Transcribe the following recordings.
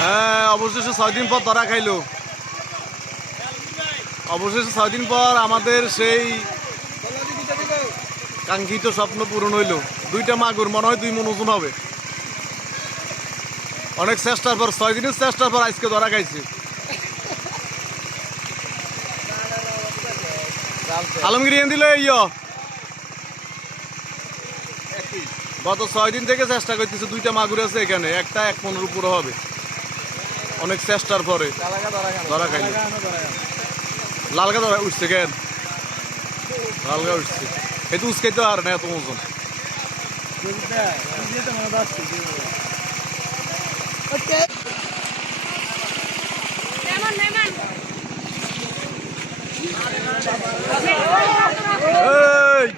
হ্যাঁ অবশেষে ছয় দিন পর ধরা খাইলো। অবশেষে ছয় দিন পর আমাদের সেই কাঙ্ক্ষিত স্বপ্ন পূরণ হইল। দুইটা মাগুর, মনে হয় দুই মন হবে। অনেক চেষ্টার পর, ছয় দিনের চেষ্টার পর আজকে ধরা খাইছে। আলমগিরি এনে দিল ইয় গত ছয় দিন থেকে চেষ্টা করতেছে, দুইটা মাগুর আছে এখানে, একটা এক পনেরো পুরো হবে। অনেক চেষ্টার পরে ধরা খাইল। লালগা ধরা উঠছে কেন? লালগা উঠছে। এতো উস্কাইতে আর না এত ওজন। এই!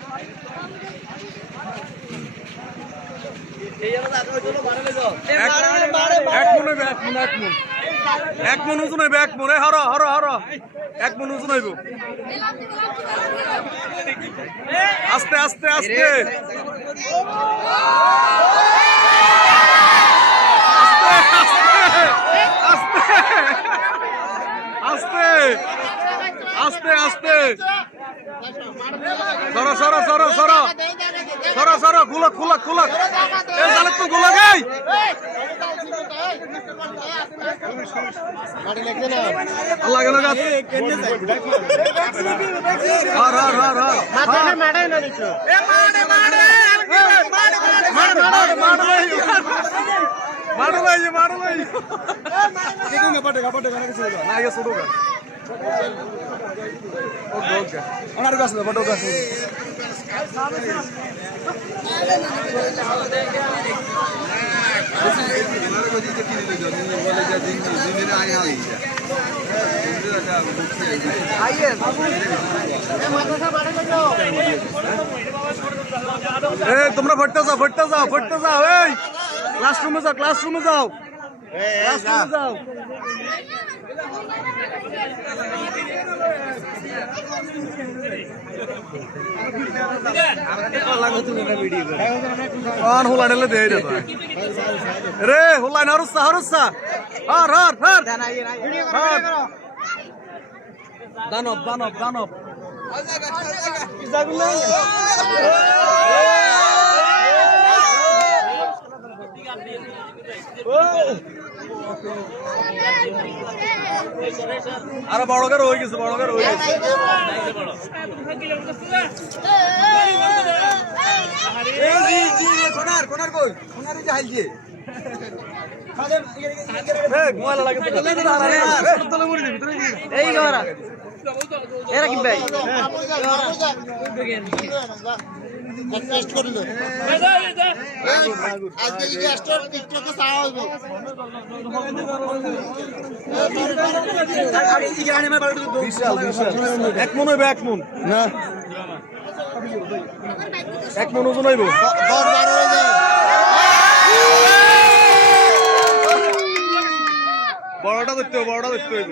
এক এক মন। এক এক হর এক আস্তে আস্তে আস্তে। আস্তে আস্তে আস্তে। সরো সরো সরো সরো। সরো সরো গুলক গুলক গুলক এ জালে তো গুলক এই গেল গাছ হর হর হর হর মারো ভাই মারো ভাই না ইয়ে ছোট গা ওকে গাছ না বড় গাছ এ তোমরা ফটতে যাও ফটতে যাও ফটতে যাও এই। ক্লাসরুমে যাও ক্লাসরুমে যাও। রে রে হোলা না হরুসা হরুসা হর হর হর হর দানব দানব দানব আরে বড় করে হয়ে গেছে বড় করে হয়ে গেছে এই এরা কি ভাই আজকে এই গ্যাসটার টিকটকে চাওয়া হইব। বিশাল বিশাল এক মন হইবে এক মন। না। এক মন ওজন হইব। দশ বারো হয়ে যায় বড়টা ধরতে হবে বড়টা ধরতে হইব